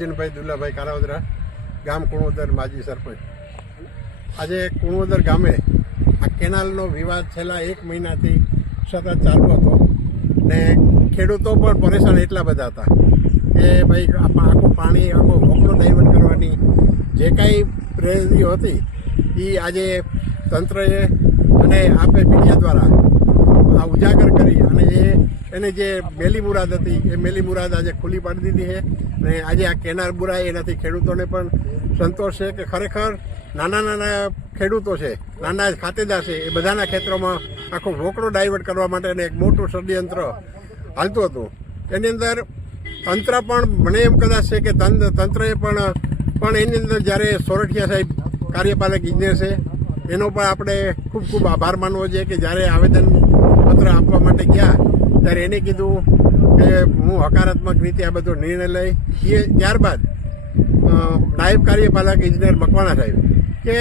અર્જુનભાઈ દુલાભાઈ કારાવદરા, ગામ કુણોદર, માજી સરપંચ. આજે કુણોદર ગામે આ કેનાલનો વિવાદ છેલ્લા 1 મહિનાથી સતત ચાલુ હતો ને ખેડૂતો પણ પરેશાન એટલા બધા હતા કે ભાઈ આખું પાણી આખો વોકલો ડાયવર્ટ કરવાની જે કાંઈ પ્રેરણીઓ હતી એ આજે તંત્રએ અને આપે મીડિયા દ્વારા આ ઉજાગર કરી અને એને જે મેલી મુરાદ હતી એ મેલી મુરાદ આજે ખુલ્લી પાડી દીધી છે. અને આજે આ કેનાલ બુરાય એનાથી ખેડૂતોને પણ સંતોષ છે કે ખરેખર નાના ખેડૂતો છે, નાના ખાતેદાર છે, એ બધાના ખેતરોમાં આખો વોકરો ડાયવર્ટ કરવા માટે એક મોટું ષડયંત્ર હાલતું હતું. એની અંદર તંત્ર પણ મને એમ કદાચ છે કે તંત્રએ પણ એની અંદર જ્યારે સોરઠિયા સાહેબ કાર્યપાલક ઇજનેર છે એનો પણ આપણે ખૂબ ખૂબ આભાર માનવો જોઈએ કે જ્યારે આવેદનપત્ર આપવા માટે ગયા ત્યારે એને કીધું કે હું હકારાત્મક રીતે આ બધો નિર્ણય લઈ. ત્યારબાદ નાયબ કાર્યપાલક ઇજનેર મકવાણા સાહેબ કે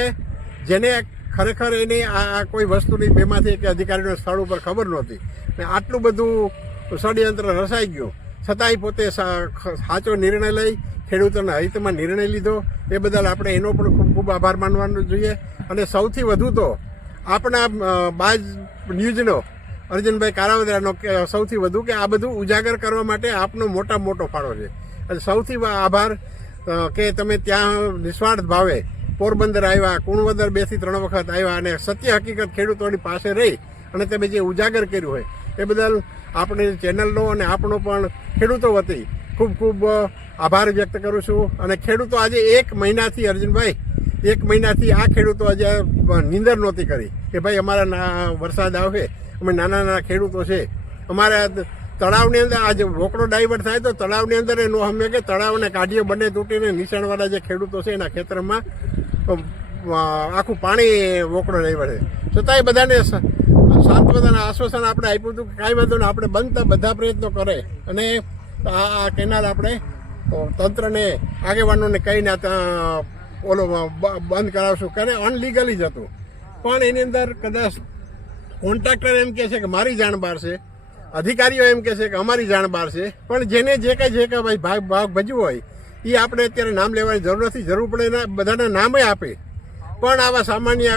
જેને ખરેખર એને આ કોઈ વસ્તુની બેમાંથી કે અધિકારીના સ્થળ ઉપર ખબર નહોતી ને આટલું બધું ષડયંત્ર રસાઈ ગયું છતાંય પોતે સાચો નિર્ણય લઈ ખેડૂતોના હિતમાં નિર્ણય લીધો એ બદલ આપણે એનો પણ ખૂબ ખૂબ આભાર માનવાનો જોઈએ. અને સૌથી વધુ તો આપણા બાજ ન્યૂઝનો અર્જુનભાઈ કારાવદરાનો સૌથી વધુ કે આ બધું ઉજાગર કરવા માટે આપનો મોટો ફાળો છે. અને સૌથી આભાર કે તમે ત્યાં નિસ્વાર્થ ભાવે પોરબંદર આવ્યા, કુણવદર 2 થી 3 વખત આવ્યા અને સત્ય હકીકત ખેડૂતોની પાસે રહી અને તમે જે ઉજાગર કર્યું હોય એ બદલ આપણી ચેનલનો અને આપણો પણ ખેડૂતો વતી ખૂબ ખૂબ આભાર વ્યક્ત કરું છું. અને ખેડૂતો આજે 1 મહિનાથી અર્જુનભાઈ 1 મહિનાથી આ ખેડૂતો આજે નીંદર નહોતી કરી કે ભાઈ અમારા વરસાદ આવે, અમે નાના ખેડૂતો છે, અમારા તળાવની અંદર આજે વોકરો ડાયવર્ટ થાય તો તળાવની અંદર એ નો હમે કે તળાવને કાઢીએ બંને તૂટીને નીચાણવાળા જે ખેડૂતો છે એના ખેતરમાં આખું પાણી વોકરો ડાયવર્ટ છે. છતાંય બધાને સાંત્વના આશ્વાસન આપણે આપ્યું હતું કે કાંઈ વાંધો ને આપણે બનતા બધા પ્રયત્નો કરે અને આ કેનાલ આપણે તંત્રને આગેવાનોને કહીને ઓલો બંધ કરાવશું કરે. અનલીગલી જ હતું પણ એની અંદર કદાચ કોન્ટ્રાક્ટર એમ કહે છે કે મારી જાણ બહાર છે, અધિકારીઓ એમ કહે છે કે અમારી જાણ બહાર છે, પણ જેને જે કાંઈ ભાઈ ભાગ ભજવું હોય એ આપણે અત્યારે નામ લેવાની જરૂર નથી. જરૂર પડે બધાના નામે આપે પણ આવા સામાન્ય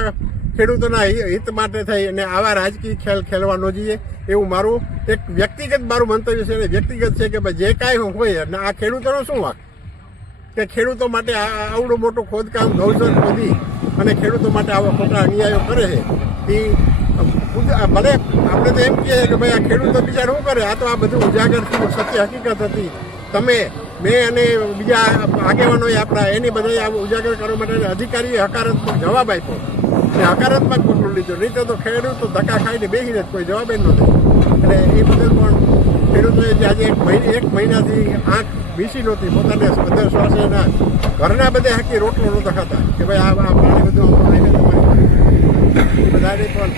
ખેડૂતોના હિત માટે થઈ અને આવા રાજકીય ખેલ ખેલવા ન જોઈએ એવું મારું એક વ્યક્તિગત મંતવ્ય છે. વ્યક્તિગત છે કે ભાઈ જે કાંઈ હોય અને આ ખેડૂતોનો શું વાંક કે ખેડૂતો માટે આવડું મોટું ખોદકામ ગૌચર ખોદી અને ખેડૂતો માટે આવા ખોટા અન્યાયો કરે છે એ ભલે આપણે તો એમ કહીએ કે ભાઈ આ ખેડૂતો બિચાર શું કરે, આ તો આ બધું ઉજાગર થયું, સત્ય હકીકત હતી. મેં અને બીજા આગેવાનોએ આપણા એની બધા ઉજાગર કરવા માટે અધિકારીએ હકારાત્મક જવાબ આપ્યો અને હકારાત્મક પગલું લીધું. રીતે તો ખેડૂતો ધક્કા ખાઈને બેસી રહે, કોઈ જવાબ જ નહોતો. એટલે એ બદલ પણ ખેડૂતોએ આજે 1 મહિનાથી આંખ વીસી નહોતી, પોતાને બધા શ્વાસે એના ઘરના બધે હાકી રોટલો નહોતા ખાતા કે ભાઈ આ પાણી બધું બધાને પણ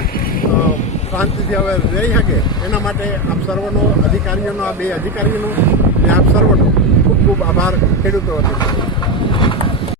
શાંતિથી હવે રહી શકે એના માટે આપ સર્વનો અધિકારીઓનો આ 2 અધિકારીઓનો અને આપ સર્વનો ખૂબ ખૂબ આભાર ખેડૂતો હતો.